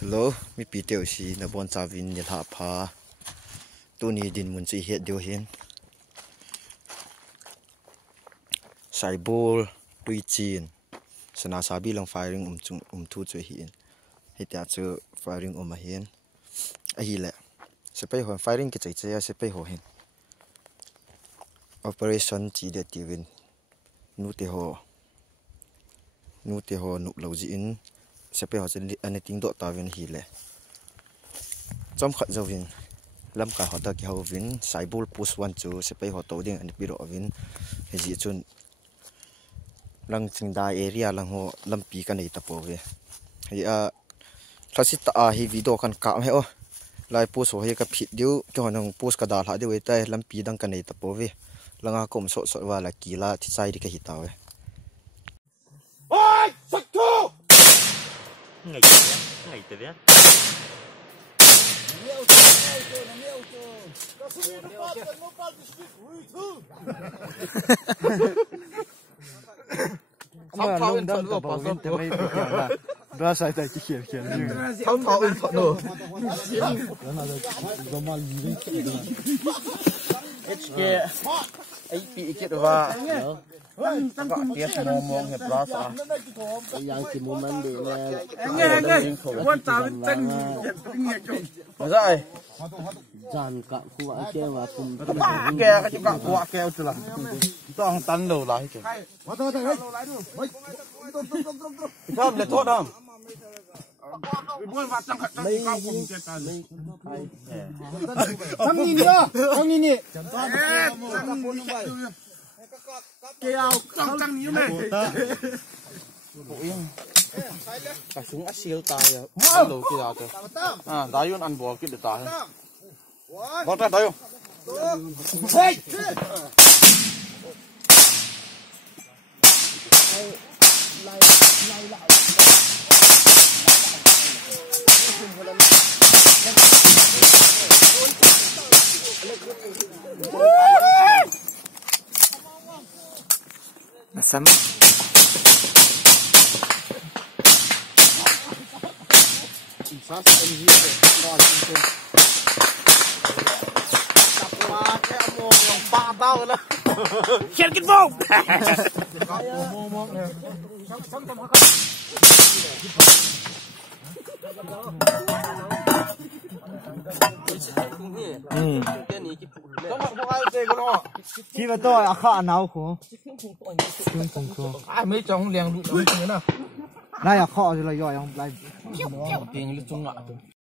Hello, mi piteo si na bon chavin ni tha pha tu ni din mun chi het deu hin saibol tui chin sana sabi lang firing chung thu chu hin hetia chu firing ma hin a hi le se pai ho firing ki chai chai se pai ho hin operation chi de tivin nu te ho nu lo ji in se pai ho chen ani ting do ta vin hi le chom khat zo vin lam ka hoda ki ho vin saibol push 1 chu se pai ho to ding ani piro vin he ji chun lang chingda area lang ho lampi ka nei ta po ve hi a thlasit ta hi video kan ka he o lai push ho he ka phit diu to honong push ka da la de we tai lampi dang ka nei ta po ve langa kom so so wala kila thi sai ri ka hi ta we ôi sặc thu ngày tới biết tháo tháo in thật rồi bên từ mấy cái là ra sai tại cái khiển như tháo tháo in thật rồi cái ấy bị chết và các tiết mong hiệp đó sao yang chỉ muốn mình để nghe quan trọng chân nghe chung rồi dàn cả khu ăn keo và cùng ba kè cái chỗ quạ keo chứ làต้องตันđầu lại chứ không để tốt không buôn vặt trong mấy cao cùng chết ta thằng nhìn nữa thằng nhìn nè keo căng như này cái súng siêu tài đầu kia là chứ à đá yun ăn bò kia được tài bó ra đấy không sam sát em gì đấy ngon trên cặp hoa cái âm mồm lòng ba tao rồi đó khen cái vô khi mà tôi khá nào khổ ai mấy chồng liền đủ thế nào này khọ thì là giỏi không lại tiền lúc trung ngọ